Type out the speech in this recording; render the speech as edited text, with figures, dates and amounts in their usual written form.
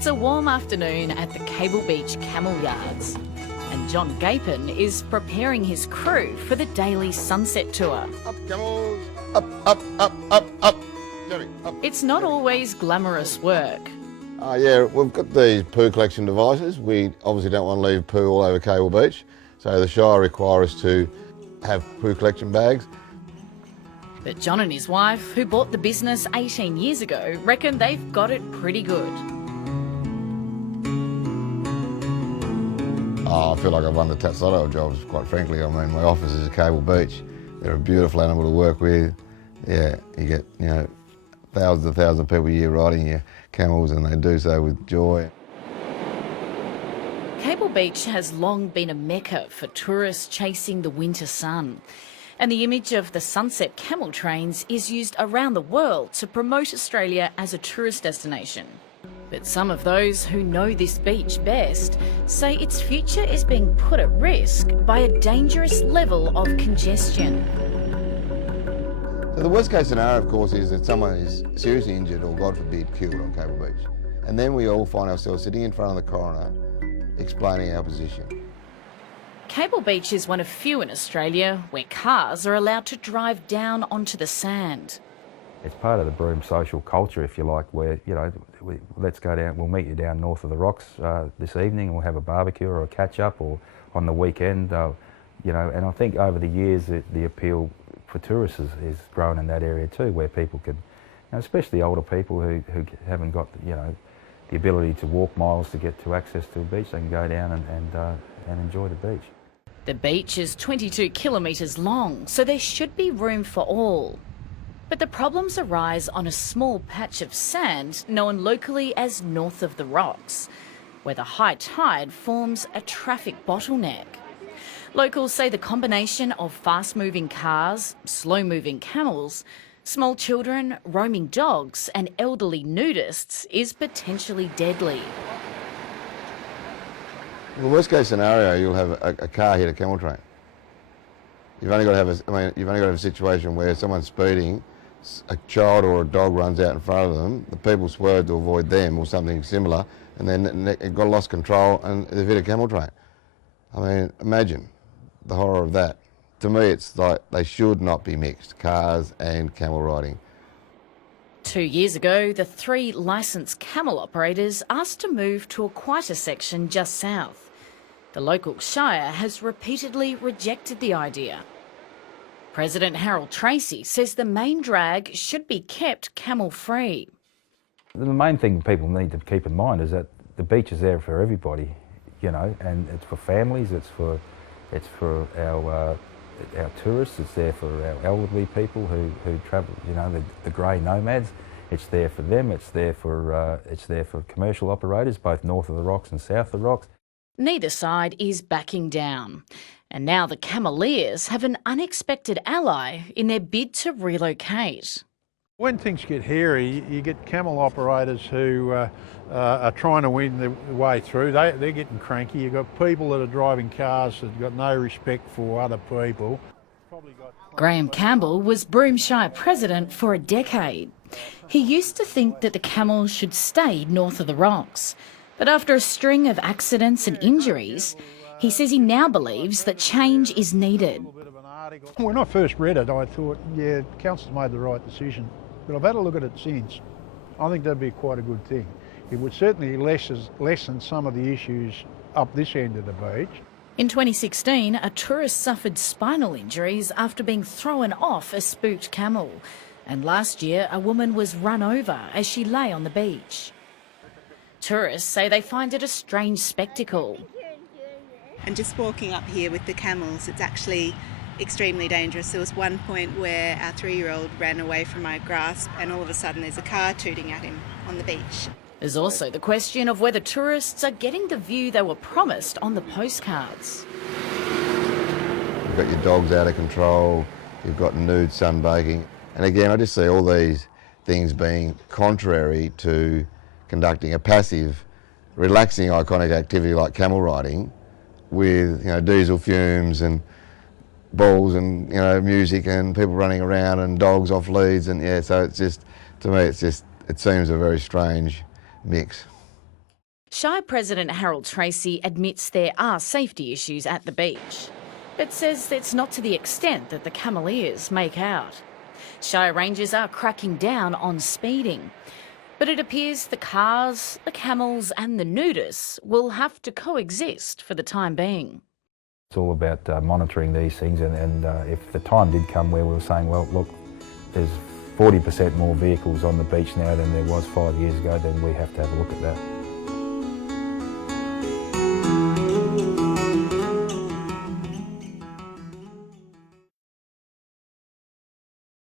It's a warm afternoon at the Cable Beach Camel Yards, and John Gapin is preparing his crew for the daily sunset tour. Up, camels! Up, up, up, up, up! Jerry, up. It's not always glamorous work. Yeah, we've got these poo collection devices. We obviously don't want to leave poo all over Cable Beach, so the Shire require us to have poo collection bags. But John and his wife, who bought the business 18 years ago, reckon they've got it pretty good. I feel like I've won the Tatsotto jobs, quite frankly. I mean, my office is at Cable Beach. They're a beautiful animal to work with. Yeah, you get, thousands of people a year riding your camels, and they do so with joy. Cable Beach has long been a mecca for tourists chasing the winter sun. And the image of the sunset camel trains is used around the world to promote Australia as a tourist destination. But some of those who know this beach best say its future is being put at risk by a dangerous level of congestion. So the worst case scenario, of course, is that someone is seriously injured or, God forbid, killed on Cable Beach. And then we all find ourselves sitting in front of the coroner explaining our position. Cable Beach is one of few in Australia where cars are allowed to drive down onto the sand. It's part of the Broome social culture, if you like, where, let's go down, we'll meet you down north of the rocks this evening and we'll have a barbecue or a catch-up, or on the weekend, and I think over the years the appeal for tourists is grown in that area too, where people could, especially older people who haven't got, the ability to walk miles to get to access to a beach, they can go down and enjoy the beach. The beach is 22 kilometres long, so there should be room for all. But the problems arise on a small patch of sand known locally as north of the rocks, where the high tide forms a traffic bottleneck. Locals say the combination of fast-moving cars, slow-moving camels, small children, roaming dogs and elderly nudists is potentially deadly. Well, the worst case scenario, you'll have a car hit a camel train. You've only got to have a situation where someone's speeding, a child or a dog runs out in front of them, the people swerve to avoid them or something similar, and then it got lost control and they've hit a camel train. I mean, imagine the horror of that. To me, it's like they should not be mixed, cars and camel riding. 2 years ago, the 3 licensed camel operators asked to move to a quieter section just south. The local Shire has repeatedly rejected the idea. President Harold Tracy says the main drag should be kept camel-free. The main thing people need to keep in mind is that the beach is there for everybody, and it's for families, it's for our tourists, it's there for our elderly people who travel, the grey nomads. It's there for them, it's there for commercial operators, both north of the rocks and south of the rocks. Neither side is backing down. And now the cameliers have an unexpected ally in their bid to relocate. When things get hairy, you get camel operators who are trying to win their way through. They're getting cranky. You've got people that are driving cars that have got no respect for other people. Graham Campbell was Broome Shire president for a decade. He used to think that the camels should stay north of the rocks. But after a string of accidents and injuries, he says he now believes that change is needed. When I first read it, I thought, yeah, council's made the right decision. But I've had a look at it since. I think that'd be quite a good thing. It would certainly lessen some of the issues up this end of the beach. In 2016, a tourist suffered spinal injuries after being thrown off a spooked camel. And last year, a woman was run over as she lay on the beach. Tourists say they find it a strange spectacle. And just walking up here with the camels, it's actually extremely dangerous. There was one point where our 3-year-old ran away from my grasp and all of a sudden there's a car tooting at him on the beach. There's also the question of whether tourists are getting the view they were promised on the postcards. You've got your dogs out of control, you've got nude sunbaking. And again, I just see all these things being contrary to conducting a passive, relaxing, iconic activity like camel riding with diesel fumes and balls and music and people running around and dogs off leads, and so it's just, to me, it seems a very strange mix. Shire President Harold Tracy admits there are safety issues at the beach, but says it's not to the extent that the Cameliers make out. Shire Rangers are cracking down on speeding, but it appears the cars, the camels and the nudists will have to coexist for the time being. It's all about monitoring these things, and if the time did come where we were saying, well, look, there's 40% more vehicles on the beach now than there was 5 years ago, then we have to have a look at that.